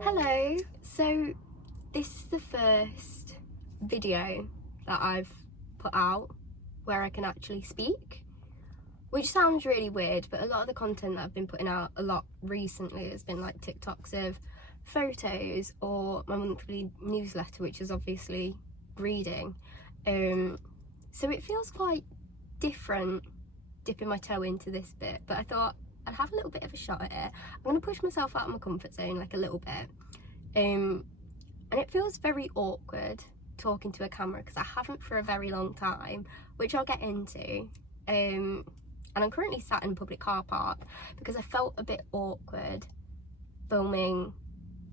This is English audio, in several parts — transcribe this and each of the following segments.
Hello, so this is the first video that I've put out where I can actually speak, which sounds really weird, but a lot of the content that I've been putting out a lot recently has been like TikToks of photos or my monthly newsletter, which is obviously reading. So it feels quite different dipping my toe into this bit, but I thought I'd have a little bit of a shot at it. I'm going to push myself out of my comfort zone like a little bit. And it feels very awkward talking to a camera because I haven't for a very long time, which I'll get into. And I'm currently sat in a public car park because I felt a bit awkward filming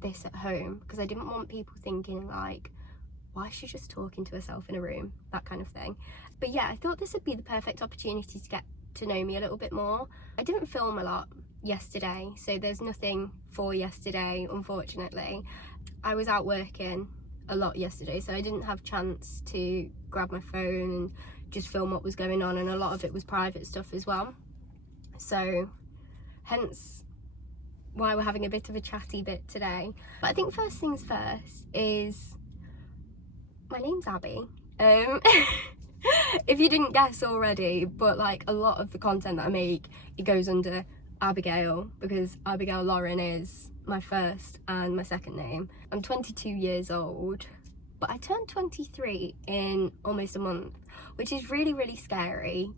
this at home because I didn't want people thinking like, why is she just talking to herself in a room, that kind of thing. But yeah, I thought this would be the perfect opportunity to get to know me a little bit more. I didn't film a lot yesterday, so there's nothing for yesterday, unfortunately. I was out working a lot yesterday, so I didn't have chance to grab my phone and just film what was going on, and a lot of it was private stuff as well. So hence why we're having a bit of a chatty bit today. But I think first things first is my name's Abby. If you didn't guess already, but like a lot of the content that I make, it goes under Abigail because Abigail Lauren is my first and my second name. I'm 22 years old, but I turned 23 in almost a month, which is really, really scary.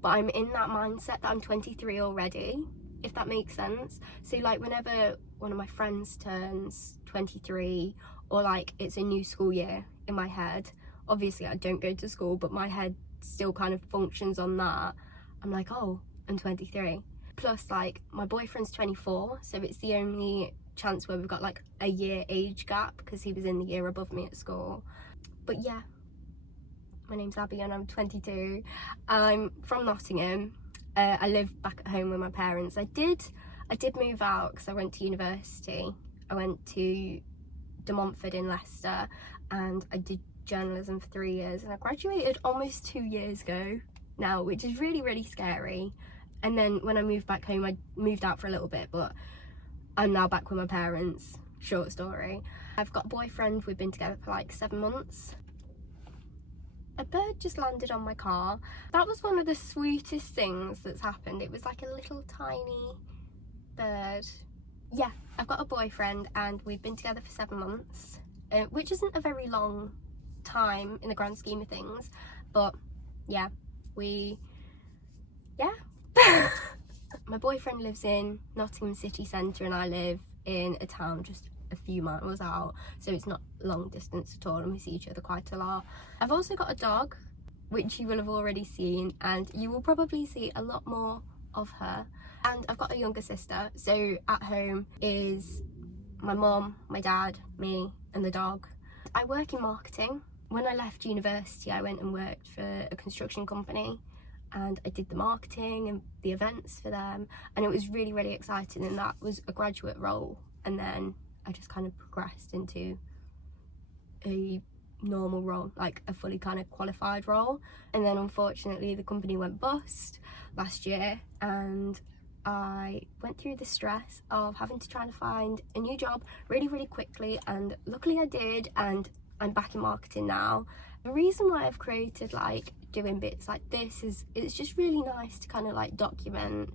But I'm in that mindset that I'm 23 already, if that makes sense. So like whenever one of my friends turns 23 or like it's a new school year in my head, obviously I don't go to school, but my head still kind of functions on that. I'm like, oh, I'm 23. Plus like my boyfriend's 24, so it's the only chance where we've got like a year age gap because he was in the year above me at school. But yeah, my name's Abby and I'm 22. I'm from Nottingham. I live back at home with my parents. I did move out because I went to university. I went to De Montfort in Leicester and I did journalism for 3 years, and I graduated almost 2 years ago now, which is really, really scary. And then when I moved back home, I moved out for a little bit, but I'm now back with my parents. Short story. I've got a boyfriend. We've been together for like 7 months. A bird just landed on my car. That was one of the sweetest things that's happened. It was like a little tiny bird. Yeah, I've got a boyfriend and we've been together for 7 months, which isn't a very long time in the grand scheme of things, but yeah, my boyfriend lives in Nottingham city centre and I live in a town just a few miles out, so it's not long distance at all and we see each other quite a lot. I've also got a dog, which you will have already seen, and you will probably see a lot more of her. And I've got a younger sister, so at home is my mum, my dad, me and the dog. I work in marketing. When I left university, I went and worked for a construction company and I did the marketing and the events for them, and it was really, really exciting, and that was a graduate role. And then I just kind of progressed into a normal role, like a fully kind of qualified role. And then unfortunately the company went bust last year and I went through the stress of having to try and find a new job really, really quickly, and luckily I did, and I'm back in marketing now. The reason why I've created like doing bits like this is it's just really nice to kind of like document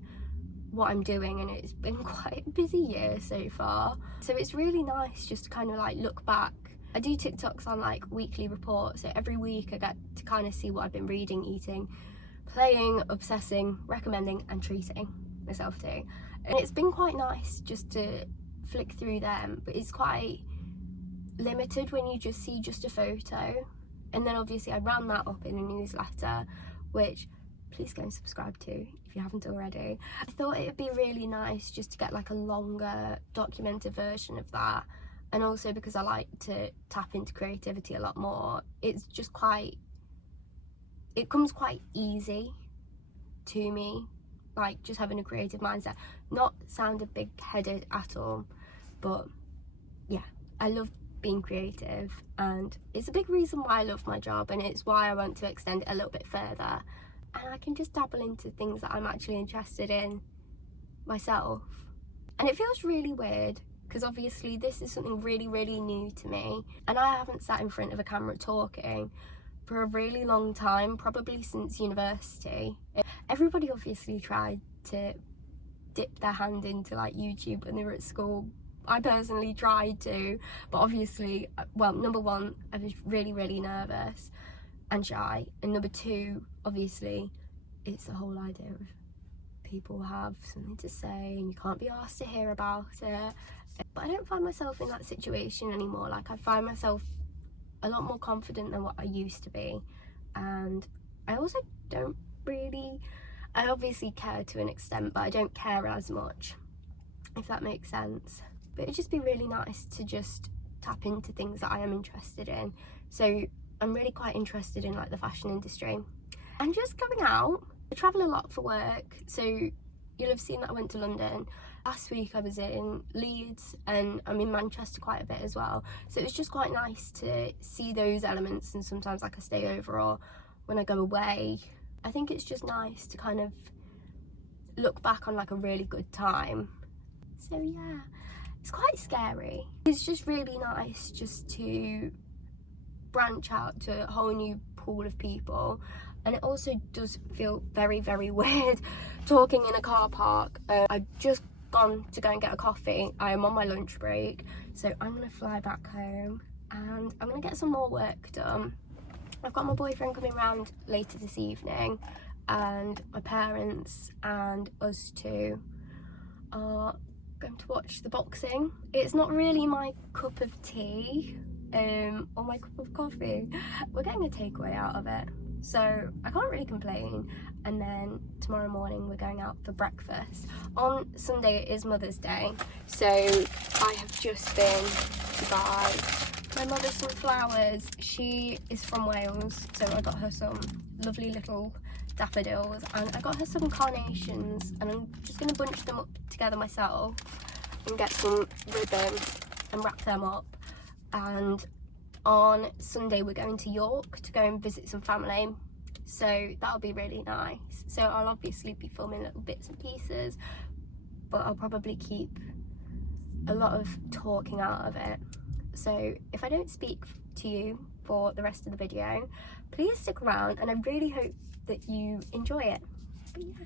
what I'm doing, and it's been quite a busy year so far, so it's really nice just to kind of like look back I do TikToks on like weekly reports, so every week I get to kind of see what I've been reading, eating, playing, obsessing, recommending and treating myself to. And it's been quite nice just to flick through them, but it's quite limited when you just see just a photo. And then obviously I round that up in a newsletter, which please go and subscribe to if you haven't already. I thought it would be really nice just to get like a longer documented version of that. And also because I like to tap into creativity a lot more, it's just it comes quite easy to me, like just having a creative mindset. Not sounding big-headed at all, but yeah, I love being creative, and it's a big reason why I love my job, and it's why I want to extend it a little bit further, and I can just dabble into things that I'm actually interested in myself. And it feels really weird because obviously this is something really, really new to me, and I haven't sat in front of a camera talking for a really long time, probably since university. Everybody obviously tried to dip their hand into like YouTube when they were at school. I personally tried to, but obviously, well, number one, I was really, really nervous and shy, and number two, obviously, it's the whole idea of people have something to say and you can't be asked to hear about it. But I don't find myself in that situation anymore. Like, I find myself a lot more confident than what I used to be, and I also don't really, I obviously care to an extent, but I don't care as much, if that makes sense. But it'd just be really nice to just tap into things that I am interested in. So I'm really quite interested in like the fashion industry and just going out. I travel a lot for work, so you'll have seen that I went to London. Last week I was in Leeds, and I'm in Manchester quite a bit as well. So it was just quite nice to see those elements, and sometimes like I stay over or when I go away. I think it's just nice to kind of look back on like a really good time. So yeah, it's quite scary. It's just really nice just to branch out to a whole new pool of people. And it also does feel very, very weird talking in a car park. I've just gone to go and get a coffee. I am on my lunch break, so I'm gonna fly back home and I'm gonna get some more work done. I've got my boyfriend coming round later this evening, and my parents and us two are going to watch the boxing. It's not really my cup of tea or my cup of coffee. We're getting a takeaway out of it, so I can't really complain. And then tomorrow morning we're going out for breakfast. On Sunday it is Mother's Day, so I have just been to buy my mother some flowers. She is from Wales, so I got her some lovely little daffodils, and I got her some carnations, and I'm just going to bunch them up together myself and get some ribbon and wrap them up. And on Sunday we're going to York to go and visit some family, so that'll be really nice. So I'll obviously be filming little bits and pieces, but I'll probably keep a lot of talking out of it. So if I don't speak to you for the rest of the video, please stick around, and I really hope that you enjoy it. But yeah.